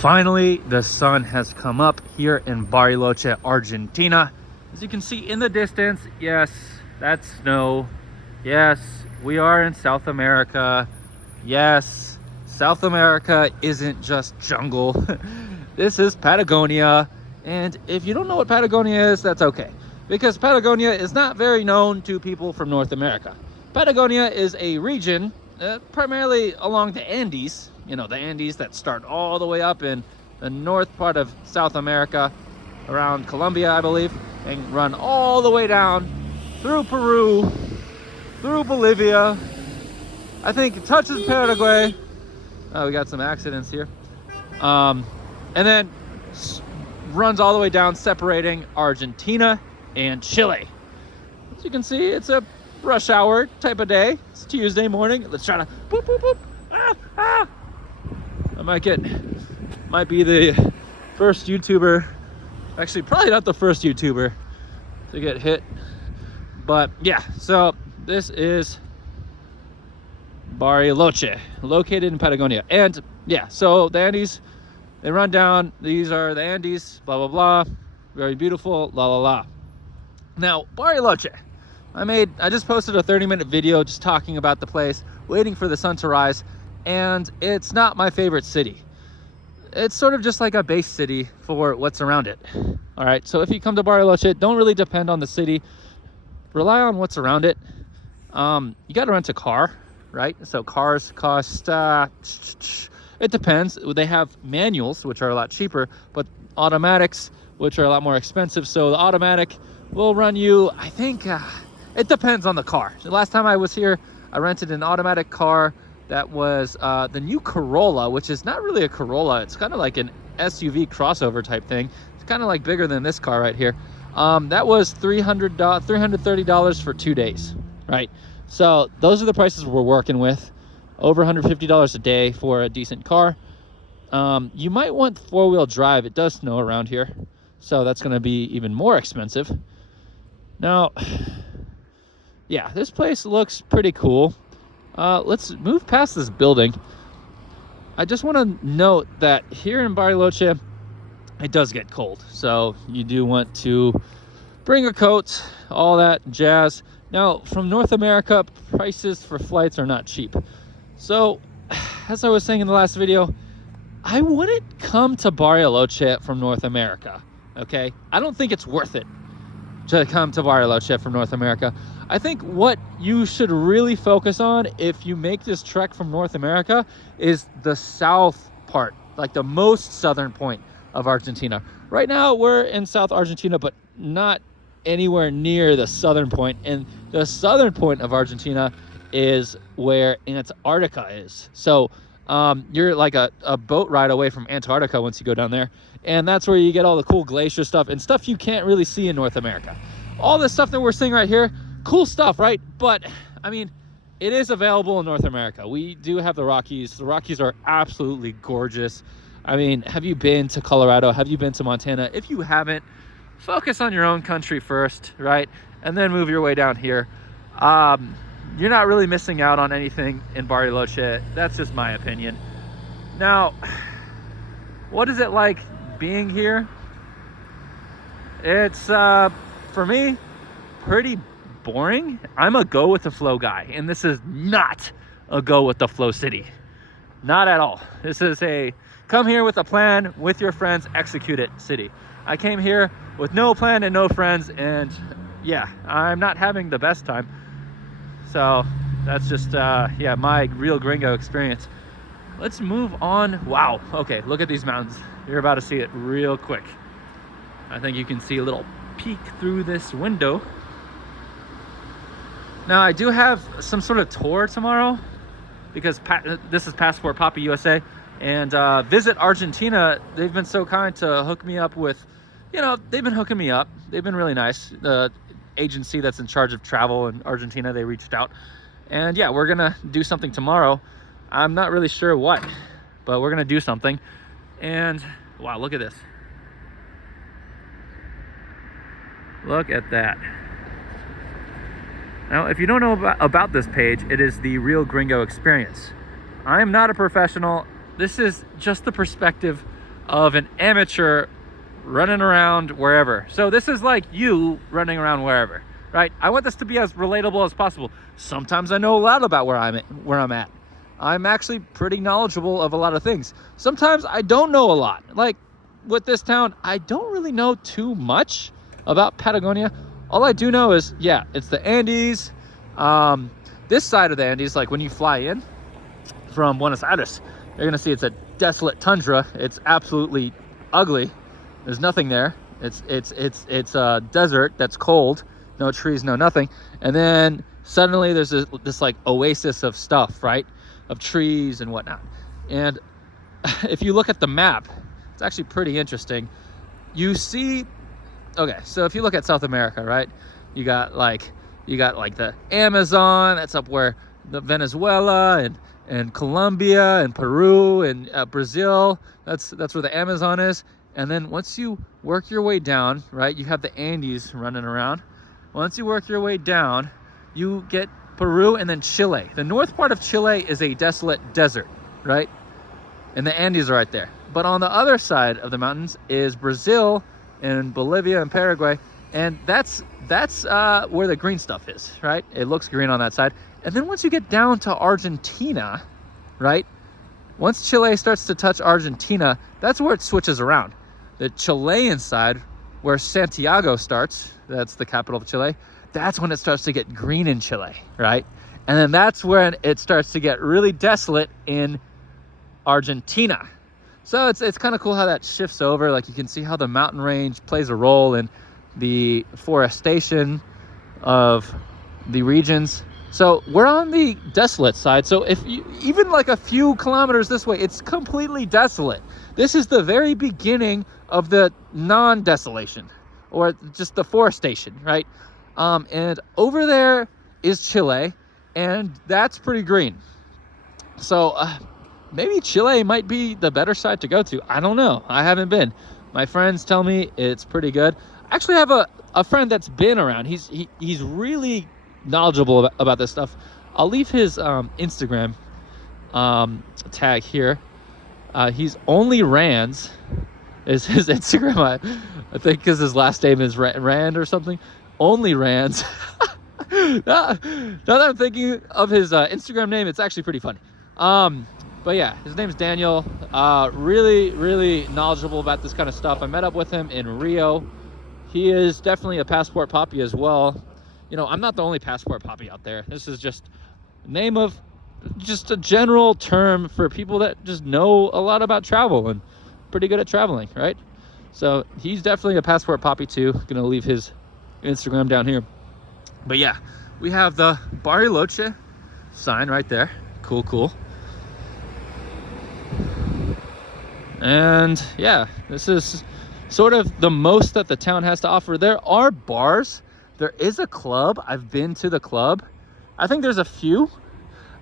Finally, the sun has come up here in Bariloche, Argentina. As you can see in the distance, yes, that's snow. Yes, we are in South America. Yes, South America isn't just jungle. This is Patagonia. And if you don't know what Patagonia is, that's okay. Because Patagonia is not very known to people from North America. Patagonia is a region primarily along the Andes. You know, the Andes that start all the way up in the north part of South America, around Colombia, I believe, and run all the way down through Peru, through Bolivia. I think it touches Paraguay. We got some accidents here. And then runs all the way down, separating Argentina and Chile. As you can see, it's a rush hour type of day. It's Tuesday morning. Let's try to boop, boop, boop. I might be the first YouTuber, actually probably not the first YouTuber to get hit, but yeah. So this is Bariloche, located in Patagonia. And yeah, so the Andes, they run down. These are the Andes, blah blah blah, very beautiful, la la la. Now Bariloche, I just posted a 30-minute video just talking about the place, waiting for the sun to rise, and it's not my favorite city. It's sort of just like a base city for what's around it. All right, so if you come to Bariloche, don't really depend on the city. Rely on what's around it. You got to rent a car, right? So cars cost, it depends. They have manuals, which are a lot cheaper, but automatics, which are a lot more expensive. So the automatic will run you, I think, it depends on the car. The last time I was here, I rented an automatic car that was the new Corolla, which is not really a Corolla. It's kind of like an SUV crossover type thing. It's kind of like bigger than this car right here. That was $330 for 2 days, right? So those are the prices we're working with. Over $150 a day for a decent car. You might want 4-wheel drive. It does snow around here, so that's going to be even more expensive. Now, yeah, this place looks pretty cool. Let's move past this building. I just want to note that here in Bariloche, it does get cold. So you do want to bring a coat, all that jazz. Now, from North America, prices for flights are not cheap. So, as I was saying in the last video, I wouldn't come to Bariloche from North America, okay? I don't think it's worth it to come to Bariloche from North America. I think what you should really focus on if you make this trek from North America is the south part, like the most southern point of Argentina. Right now we're in South Argentina, but not anywhere near the southern point. And the southern point of Argentina is where Antarctica is. So you're like a boat ride away from Antarctica once you go down there. And that's where you get all the cool glacier stuff and stuff you can't really see in North America. All this stuff that we're seeing right here, cool stuff, right? But I mean, it is available in North America. We do have the Rockies. The Rockies are absolutely gorgeous. I mean, have you been to Colorado? Have you been to Montana? If you haven't, focus on your own country first, right? And then move your way down here. You're not really missing out on anything in Bariloche. That's just my opinion. Now, what is it like being here? It's, for me, pretty boring. I'm a go with the flow guy, and this is not a go with the flow city. Not at all. This is a come here with a plan, with your friends, execute it city. I came here with no plan and no friends, and yeah, I'm not having the best time. So that's just yeah, my real gringo experience. Let's move on. Wow, okay, look at these mountains. You're about to see it real quick. I think you can see a little peek through this window. Now, I do have some sort of tour tomorrow because this is passportpapi.usa, and Visit Argentina. They've been so kind to hook me up with, you know, they've been hooking me up. They've been really nice. The agency that's in charge of travel in Argentina, they reached out. And yeah, we're gonna do something tomorrow. I'm not really sure what, but we're gonna do something. And wow, look at this. Look at that. Now, if you don't know about this page, it is the Real Gringo Experience. I am not a professional. This is just the perspective of an amateur running around wherever. So this is like you running around wherever, right? I want this to be as relatable as possible. Sometimes I know a lot about where I'm at. I'm actually pretty knowledgeable of a lot of things. Sometimes I don't know a lot. Like with this town, I don't really know too much about Patagonia. All I do know is, yeah, it's the Andes. This side of the Andes, like when you fly in from Buenos Aires, you're gonna see it's a desolate tundra. It's absolutely ugly. There's nothing there. It's a desert that's cold, no trees, no nothing. And then suddenly there's this like oasis of stuff, right? Of trees and whatnot. And if you look at the map, it's actually pretty interesting. You see, okay, so if you look at South America, right? You got like the Amazon, that's up where the Venezuela and Colombia and Peru and Brazil, that's where the Amazon is. And then once you work your way down, right, you have the Andes running around. Once you work your way down, you get Peru and then Chile. The north part of Chile is a desolate desert, right? And the Andes are right there. But on the other side of the mountains is Brazil and Bolivia and Paraguay. And that's where the green stuff is, right? It looks green on that side. And then once you get down to Argentina, right? Once Chile starts to touch Argentina, that's where it switches around. The Chilean side, where Santiago starts, that's the capital of Chile, that's when it starts to get green in Chile, right? And then that's when it starts to get really desolate in Argentina. So it's kind of cool how that shifts over. Like you can see how the mountain range plays a role in the forestation of the regions. So we're on the desolate side. So if you, even like a few kilometers this way, it's completely desolate. This is the very beginning of the non-desolation, or just the forestation, right? And over there is Chile, and that's pretty green. So maybe Chile might be the better side to go to. I don't know. I haven't been. My friends tell me it's pretty good. I actually have a friend that's been around. He's really knowledgeable about this stuff. I'll leave his Instagram tag here. He's Only Rands is his Instagram. I think because his last name is Rand or something. Only Rands. now that I'm thinking of his Instagram name, it's actually pretty funny. But yeah, his name's Daniel. Really knowledgeable about this kind of stuff. I met up with him in Rio. He is definitely a passport papi as well. You know, I'm not the only passport papi out there. This is just name of just a general term for people that just know a lot about travel and pretty good at traveling, right? So he's definitely a passport papi too. Gonna leave his Instagram down here. But yeah, we have the Bariloche sign right there. Cool. And yeah, this is sort of the most that the town has to offer. There are bars. There is a club. I've been to the club. I think there's a few,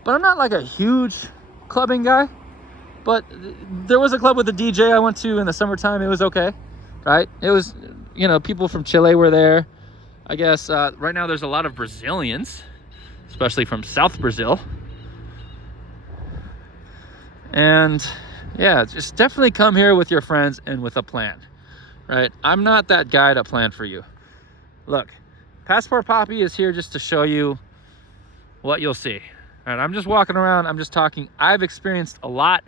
but I'm not like a huge clubbing guy. But there was a club with a DJ I went to in the summertime. It was okay, right? It was, you know, people from Chile were there. I guess right now there's a lot of Brazilians, especially from South Brazil. And yeah, just definitely come here with your friends and with a plan, right? I'm not that guy to plan for you. Look, Passport Papi is here just to show you what you'll see. All right, I'm just walking around, I'm just talking. I've experienced a lot.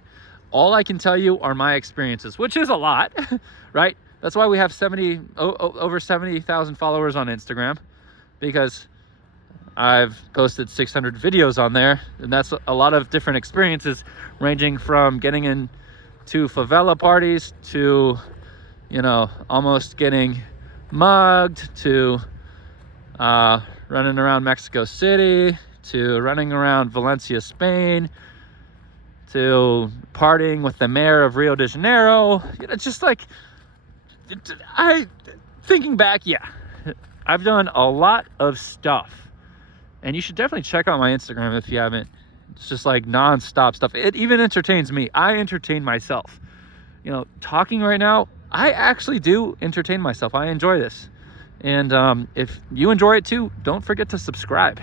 All I can tell you are my experiences, which is a lot, right? That's why we have over 70,000 followers on Instagram, because I've posted 600 videos on there, and that's a lot of different experiences, ranging from getting into favela parties to, you know, almost getting mugged, to running around Mexico City, to running around Valencia, Spain, to partying with the mayor of Rio de Janeiro. You know, just like, thinking back, yeah, I've done a lot of stuff, and you should definitely check out my Instagram if you haven't. It's just like non-stop stuff. It even entertains me. I entertain myself. You know, talking right now, I actually do entertain myself. I enjoy this. And if you enjoy it too, don't forget to subscribe,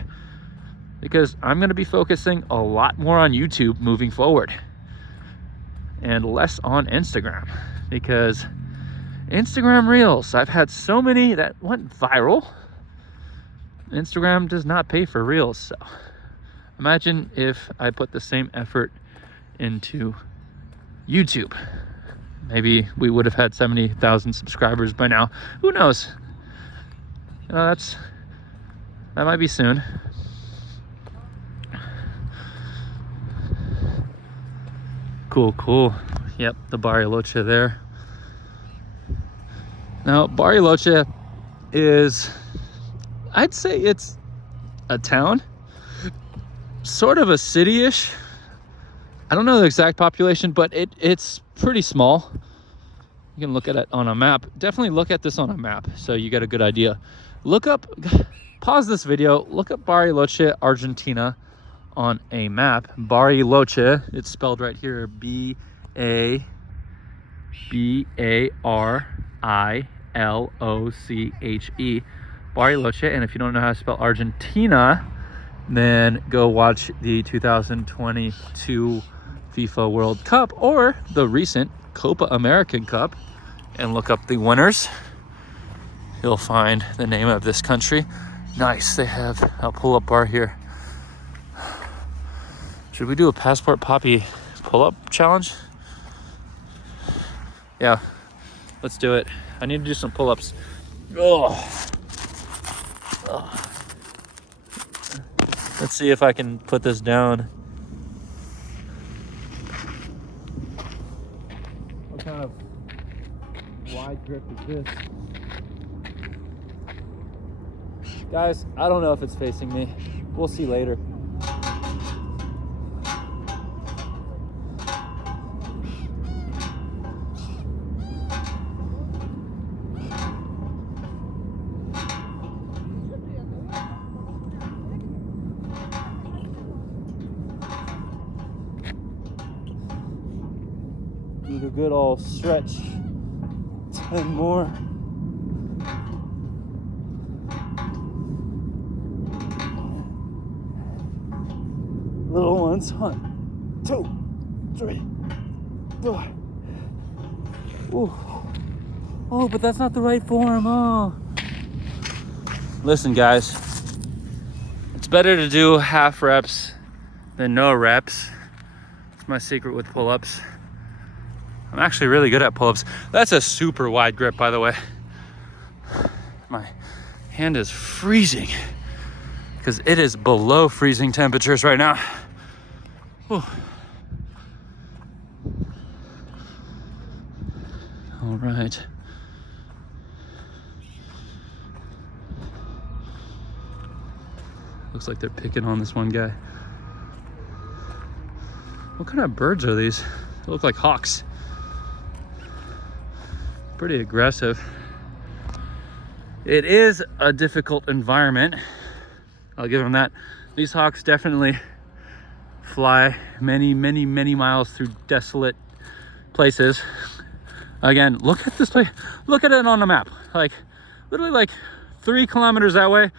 because I'm going to be focusing a lot more on YouTube moving forward and less on Instagram. because Instagram Reels, I've had so many that went viral. Instagram does not pay for Reels, so imagine if I put the same effort into YouTube. Maybe we would have had 70,000 subscribers by now. Who knows? You know, that might be soon. Cool. Yep, the Bariloche there. Now, Bariloche is, I'd say it's a town, sort of a city-ish. I don't know the exact population, but it's pretty small. You can look at it on a map. Definitely look at this on a map so you get a good idea. Look up, pause this video, look up Bariloche, Argentina on a map. Bariloche, it's spelled right here, B-A-R-I-L-O-C-H-E. Bariloche, and if you don't know how to spell Argentina, then go watch the 2022 FIFA World Cup or the recent Copa American Cup and look up the winners. You'll find the name of this country. Nice, they have a pull-up bar here. Should we do a Passport Papi pull-up challenge? Yeah, let's do it. I need to do some pull-ups. Let's see if I can put this down. What kind of wide grip is this? Guys, I don't know if it's facing me. We'll see later. Do a good old stretch. 10 more. Little ones. 1, 2, 3, 4. Ooh. Oh, but that's not the right form. Oh. Listen, guys. It's better to do half reps than no reps. It's my secret with pull-ups. I'm actually really good at pull-ups. That's a super wide grip, by the way. My hand is freezing because it is below freezing temperatures right now. Whew. All right. Looks like they're picking on this one guy. What kind of birds are these? They look like hawks. Pretty aggressive. It is a difficult environment. I'll give them that. These hawks definitely fly many miles through desolate places. Again, look at this place. Look at it on the map. Like literally like 3 kilometers that way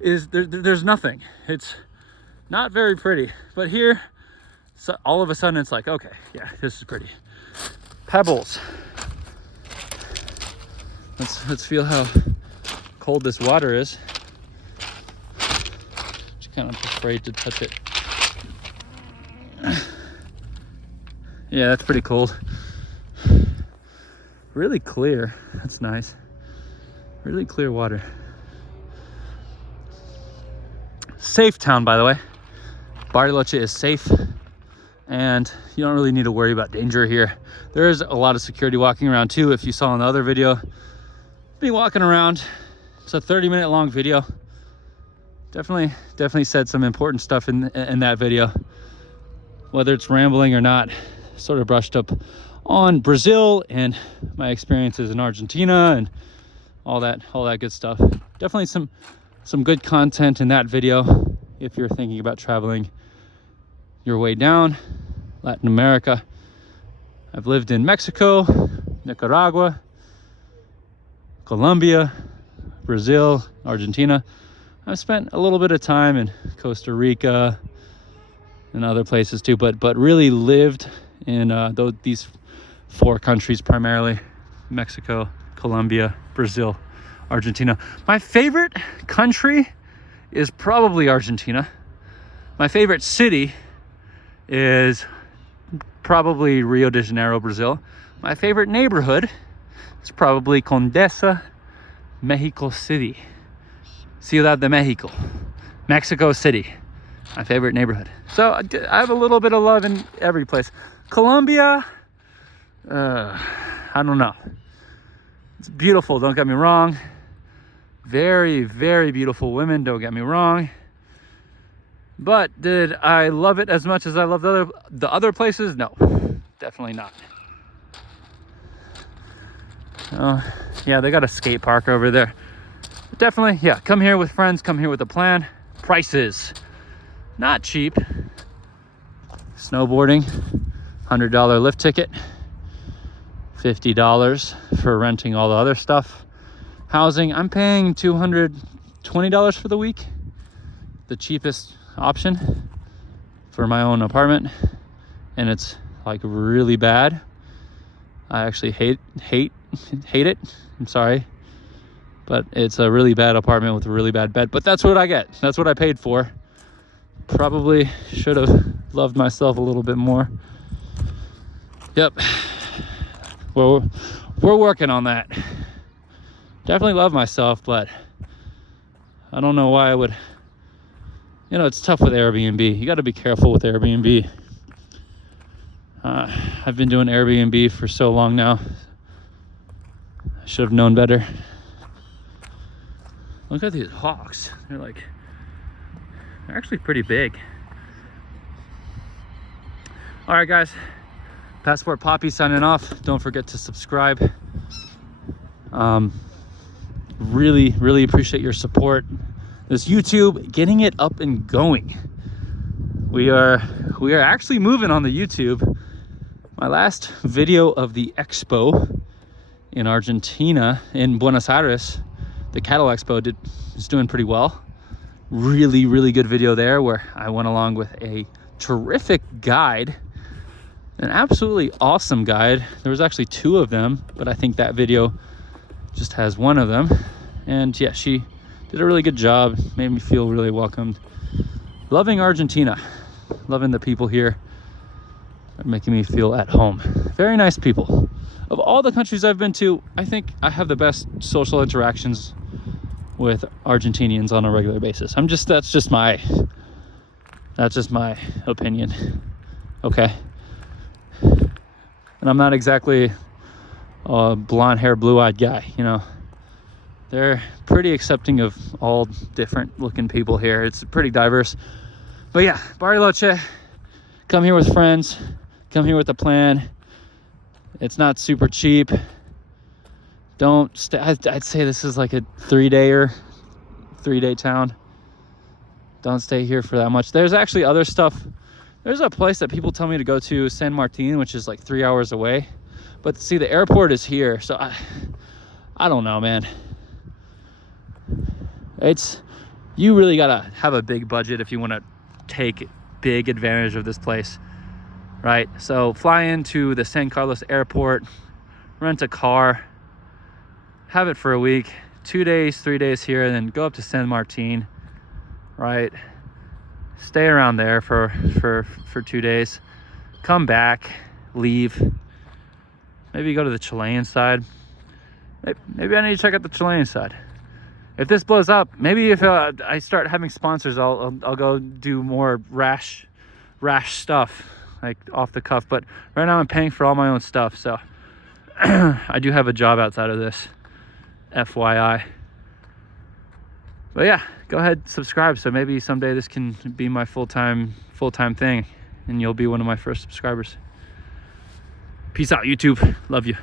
is there's nothing. It's not very pretty. But here, so all of a sudden it's like, okay, yeah, this is pretty. Pebbles. Let's feel how cold this water is. Just kind of afraid to touch it. Yeah, that's pretty cold. Really clear. That's nice. Really clear water. Safe town, by the way. Bariloche is safe, and you don't really need to worry about danger here. There is a lot of security walking around too. If you saw in the other video, me walking around. It's a 30-minute long video. Definitely said some important stuff in that video. Whether it's rambling or not, sort of brushed up on Brazil and my experiences in Argentina and all that good stuff. Definitely some good content in that video if you're thinking about traveling your way down Latin America. I've lived in Mexico, Nicaragua, Colombia, Brazil, Argentina. I've spent a little bit of time in Costa Rica and other places too, but really lived in these 4 countries primarily: Mexico, Colombia, Brazil, Argentina. My favorite country is probably Argentina. My favorite city is probably Rio de Janeiro, Brazil. My favorite neighborhood is probably Condesa, Mexico City. Ciudad de Mexico, Mexico City. My favorite neighborhood. So I have a little bit of love in every place. Colombia, I don't know. It's beautiful, don't get me wrong. Very, very beautiful women, don't get me wrong. But did I love it as much as I love the other places? No, definitely not. Yeah, they got a skate park over there. Definitely, yeah, come here with friends, come here with a plan. Prices, not cheap. Snowboarding, $100 lift ticket, $50 for renting all the other stuff. Housing, I'm paying $220 for the week, the cheapest option for my own apartment, and it's like really bad. I actually hate it. I'm sorry, but it's a really bad apartment with a really bad bed, but that's what I get. That's what I paid for. Probably should have loved myself a little bit more. Yep. Well, we're working on that. Definitely love myself, but I don't know why I would. You know, it's tough with Airbnb. You got to be careful with Airbnb. I've been doing Airbnb for so long now. I should have known better. Look at these hawks. They're actually pretty big. All right, guys. Passport Papi signing off. Don't forget to subscribe. Really, really appreciate your support. This YouTube, getting it up and going. We are actually moving on the YouTube. My last video of the expo in Argentina, in Buenos Aires, the cattle expo, is doing pretty well. Really, really good video there where I went along with a terrific guide, an absolutely awesome guide. There was actually 2 of them, but I think that video just has 1 of them. And yeah, she did a really good job, made me feel really welcomed. Loving Argentina, loving the people here. They're making me feel at home. Very nice people. Of all the countries I've been to, I think I have the best social interactions with Argentinians on a regular basis. That's just my opinion. Okay. And I'm not exactly a blonde hair, blue-eyed guy, you know. They're pretty accepting of all different looking people here. It's pretty diverse. But yeah, Bariloche, come here with friends, come here with a plan. It's not super cheap. Don't stay. I'd say this is like a 3-day town. Don't stay here for that much. There's actually other stuff. There's a place that people tell me to go to, San Martin, which is like 3 hours away. But see, the airport is here. So I don't know, man. You really gotta have a big budget if you want to take big advantage of this place, right? So fly into the San Carlos airport, rent a car, have it for a week, 2 days, 3 days here, and then go up to San Martin, right? Stay around there for 2 days, come back, leave. Maybe go to the Chilean side. Maybe I need to check out the Chilean side. If this blows up, maybe if I start having sponsors, I'll go do more rash stuff, like off the cuff. But right now I'm paying for all my own stuff, so I do have a job outside of this, FYI. But yeah, go ahead, subscribe, so maybe someday this can be my full-time thing, and you'll be one of my first subscribers. Peace out, YouTube. Love you.